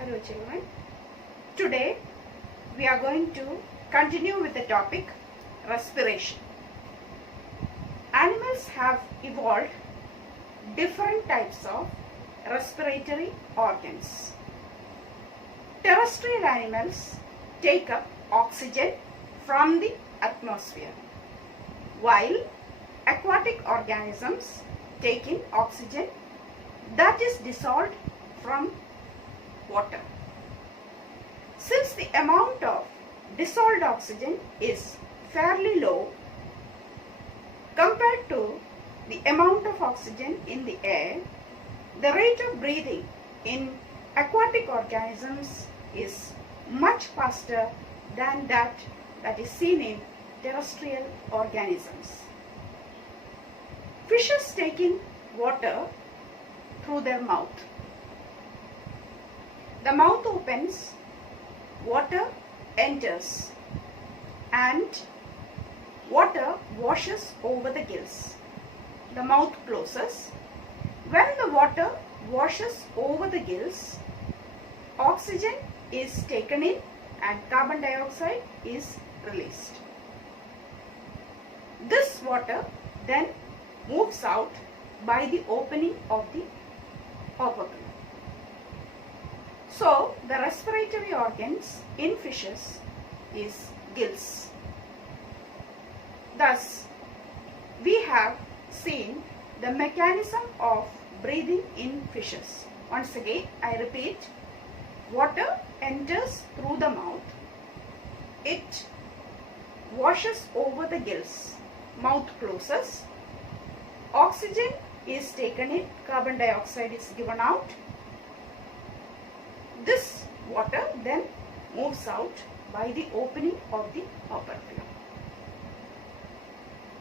Hello children. Today we are going to continue with the topic respiration. Animals have evolved different types of respiratory organs. Terrestrial animals take up oxygen from the atmosphere, while aquatic organisms take in oxygen that is dissolved from water. Since the amount of dissolved oxygen is fairly low compared to the amount of oxygen in the air, the rate of breathing in aquatic organisms is much faster than that is seen in terrestrial organisms. Fishes take in water through their mouth. The mouth opens, water enters, and water washes over the gills. The mouth closes. When the water washes over the gills, oxygen is taken in and carbon dioxide is released. This water then moves out by the opening of the opercle. So, the respiratory organs in fishes is gills. Thus, we have seen the mechanism of breathing in fishes. Once again, I repeat, water enters through the mouth. It washes over the gills. Mouth closes. Oxygen is taken in, carbon dioxide is given out. This water then moves out by the opening of the opercle.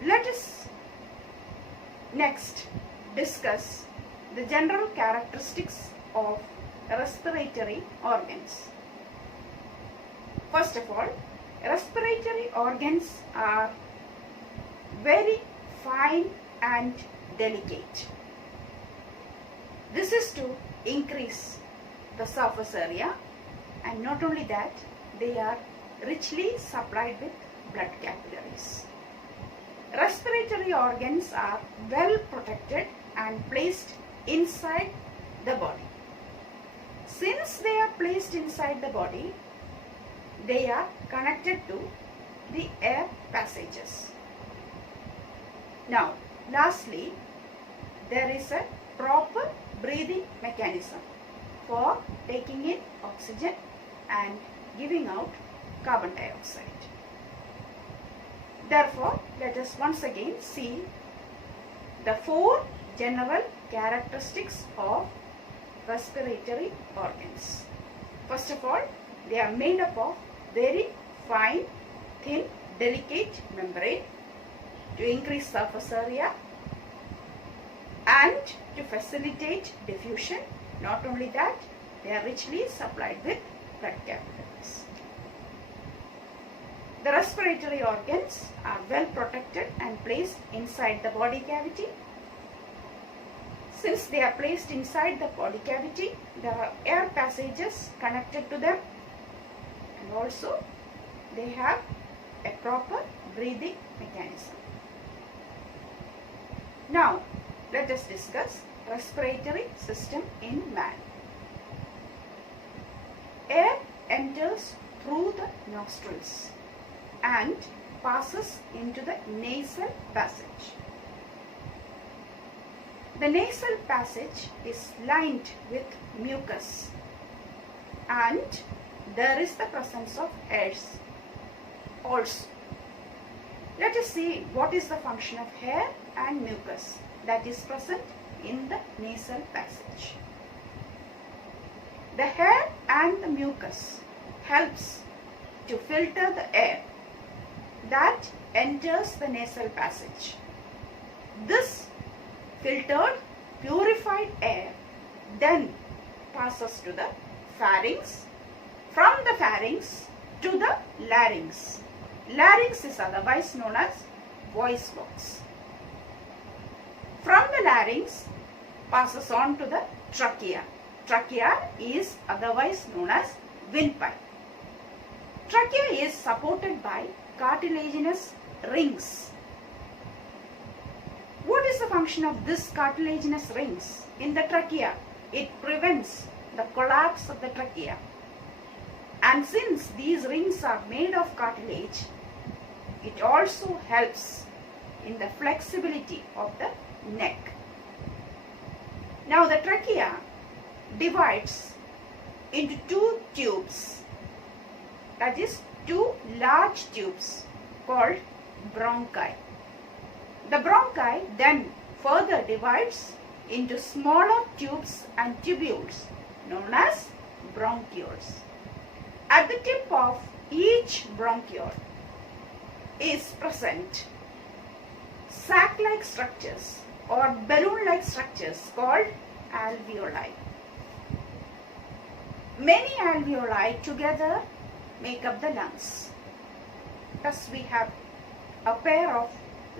Let us next discuss the general characteristics of respiratory organs. First of all, respiratory organs are very fine and delicate. This is to increase the surface area, and not only that, they are richly supplied with blood capillaries. Respiratory organs are well protected and placed inside the body. Since they are placed inside the body, they are connected to the air passages. Now, lastly, there is a proper breathing mechanism for taking in oxygen and giving out carbon dioxide. Therefore, let us once again see the four general characteristics of respiratory organs. First of all, they are made up of very fine, thin, delicate membrane to increase surface area and to facilitate diffusion. Not only that, they are richly supplied with blood capillaries. The respiratory organs are well protected and placed inside the body cavity. Since they are placed inside the body cavity, there are air passages connected to them, and also they have a proper breathing mechanism. Now, let us discuss respiratory system in man. Air enters through the nostrils and passes into the nasal passage. The nasal passage is lined with mucus, and there is the presence of hairs also. Let us see what is the function of hair and mucus that is present in the nasal passage. The hair and the mucus helps to filter the air that enters the nasal passage. This filtered, purified air then passes to the pharynx, from the pharynx to the larynx. Larynx is otherwise known as voice box. From the larynx passes on to the trachea. trachea is otherwise known as windpipe. Trachea is supported by cartilaginous rings. What is the function of this cartilaginous rings in the trachea? It prevents the collapse of the trachea. And since these rings are made of cartilage, it also helps in the flexibility of the neck. Now the trachea divides into two tubes, that is two large tubes called bronchi. The bronchi then further divides into smaller tubes and tubules known as bronchioles. At the tip of each bronchiole is present sac-like structures or balloon-like structures called alveoli. Many alveoli together make up the lungs. Thus we have a pair of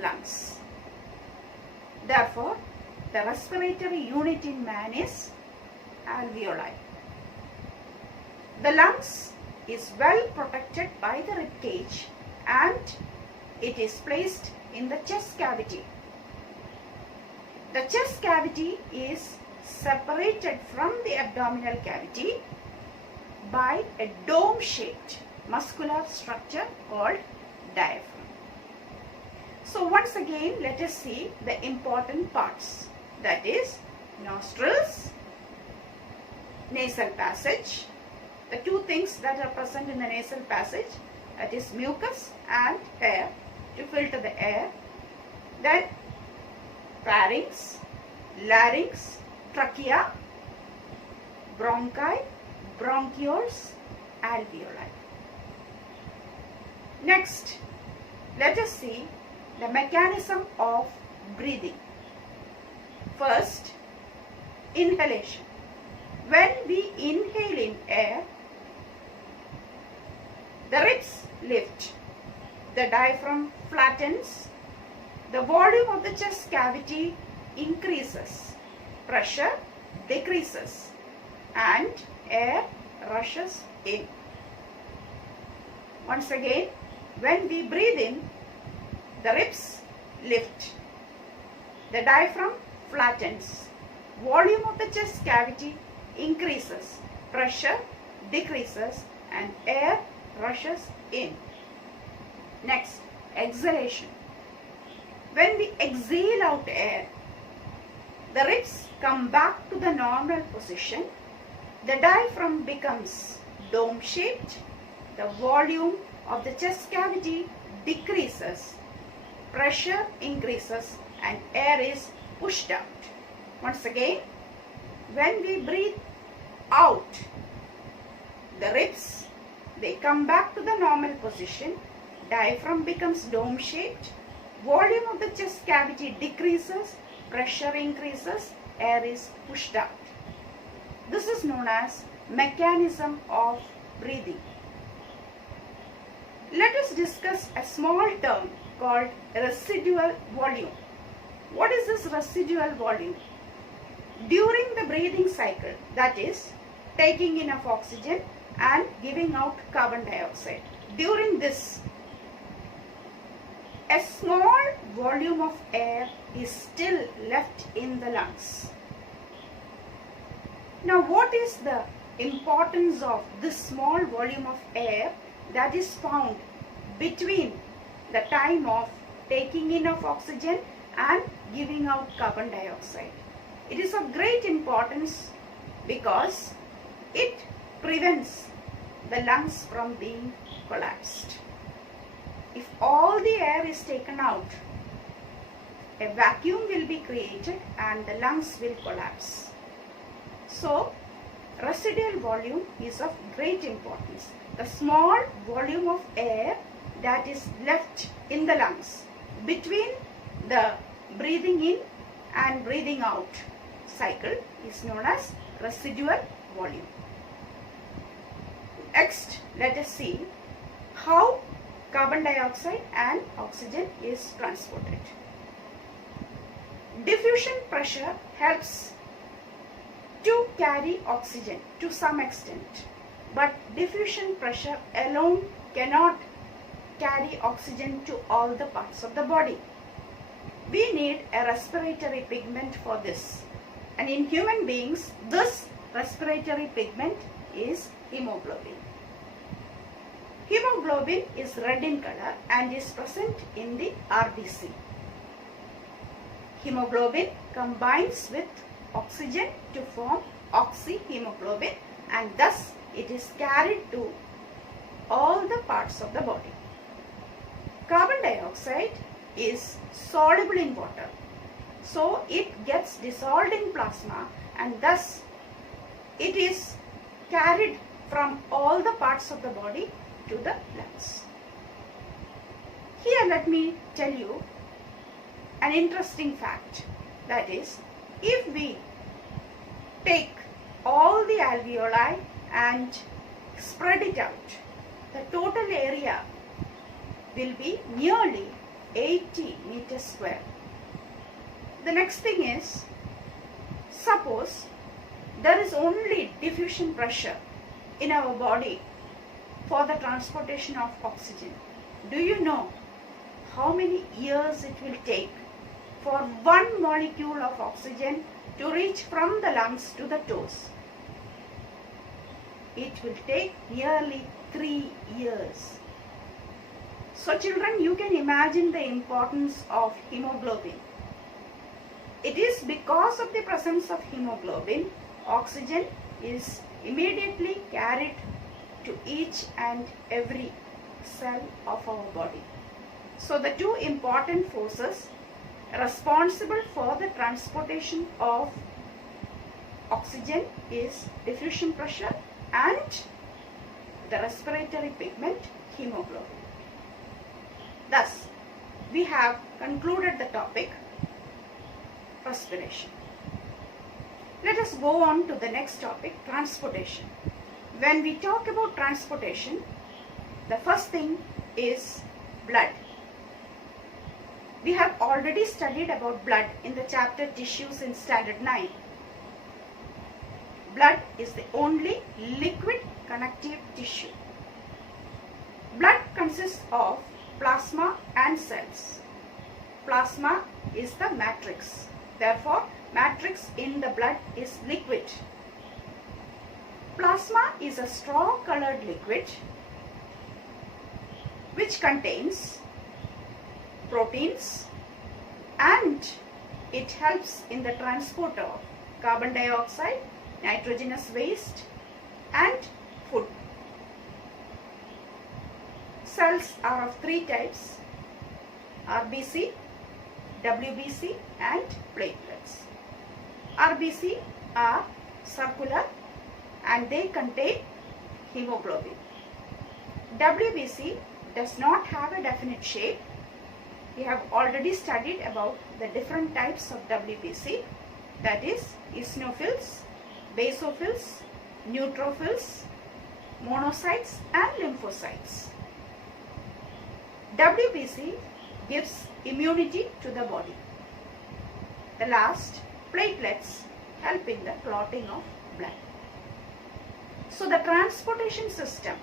lungs. Therefore, the respiratory unit in man is alveoli. The lungs is well protected by the rib cage and it is placed in the chest cavity. The chest cavity is separated from the abdominal cavity by a dome-shaped muscular structure called diaphragm. So once again, let us see the important parts, that is nostrils, nasal passage, the two things that are present in the nasal passage, that is mucus and air to filter the air, then pharynx, larynx, trachea, bronchi, bronchioles, alveoli. Next, let us see the mechanism of breathing. First, inhalation. When we inhale in air, the ribs lift, the diaphragm flattens, the volume of the chest cavity increases, pressure decreases, and air rushes in. Once again, when we breathe in, the ribs lift, the diaphragm flattens, volume of the chest cavity increases, pressure decreases, and air rushes in. Next, exhalation. When we exhale out air, the ribs come back to the normal position, the diaphragm becomes dome-shaped, the volume of the chest cavity decreases, pressure increases, and air is pushed out. Once again, when we breathe out, the ribs, they come back to the normal position, diaphragm becomes dome-shaped, volume of the chest cavity decreases, pressure increases, air is pushed out. This is known as mechanism of breathing. Let us discuss a small term called residual volume. What is this residual volume? During the breathing cycle, that is, taking in of oxygen and giving out carbon dioxide, during this, a small volume of air is still left in the lungs. Now, what is the importance of this small volume of air that is found between the time of taking in of oxygen and giving out carbon dioxide? It is of great importance because it prevents the lungs from being collapsed. If all the air is taken out, a vacuum will be created and the lungs will collapse. So, residual volume is of great importance. The small volume of air that is left in the lungs between the breathing in and breathing out cycle is known as residual volume. Next, let us see how carbon dioxide and oxygen is transported. Diffusion pressure helps to carry oxygen to some extent, but diffusion pressure alone cannot carry oxygen to all the parts of the body. We need a respiratory pigment for this, and in human beings this respiratory pigment is hemoglobin. Hemoglobin is red in color and is present in the RBC. Hemoglobin combines with oxygen to form oxyhemoglobin, and thus it is carried to all the parts of the body. Carbon dioxide is soluble in water, so it gets dissolved in plasma and thus it is carried from all the parts of the body to the lungs. Here let me tell you an interesting fact, that is, if we take all the alveoli and spread it out, the total area will be nearly 80 meters square. The next thing is, suppose there is only diffusion pressure in our body for the transportation of oxygen. Do you know how many years it will take for one molecule of oxygen to reach from the lungs to the toes? It will take nearly 3 years. So children, you can imagine the importance of hemoglobin. It is because of the presence of hemoglobin, oxygen is immediately carried to each and every cell of our body. So the two important forces responsible for the transportation of oxygen is diffusion pressure and the respiratory pigment hemoglobin. Thus, we have concluded the topic respiration. Let us go on to the next topic, transportation. When we talk about transportation, the first thing is blood. We have already studied about blood in the chapter tissues in standard 9. Blood is the only liquid connective tissue. Blood consists of plasma and cells. Plasma is the matrix. Therefore, matrix in the blood is liquid. Plasma is a straw colored liquid which contains proteins and it helps in the transport of carbon dioxide, nitrogenous waste and food. Cells are of three types: RBC, WBC and platelets. RBC are circular and they contain hemoglobin. WBC does not have a definite shape. We have already studied about the different types of WBC, that is eosinophils, basophils, neutrophils, monocytes and lymphocytes. WBC gives immunity to the body. The last, platelets, help in the clotting of blood. So the transportation system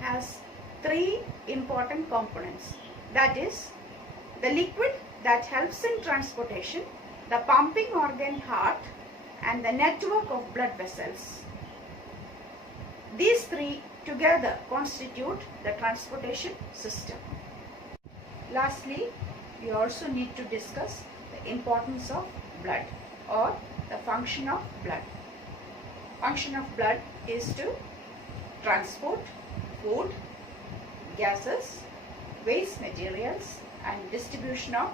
has three important components, that is the liquid that helps in transportation, the pumping organ heart and the network of blood vessels. These three together constitute the transportation system. Lastly, we also need to discuss the importance of blood or the function of blood. Function of blood is to transport food, gases, waste materials and distribution of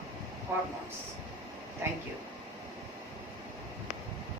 hormones. Thank you.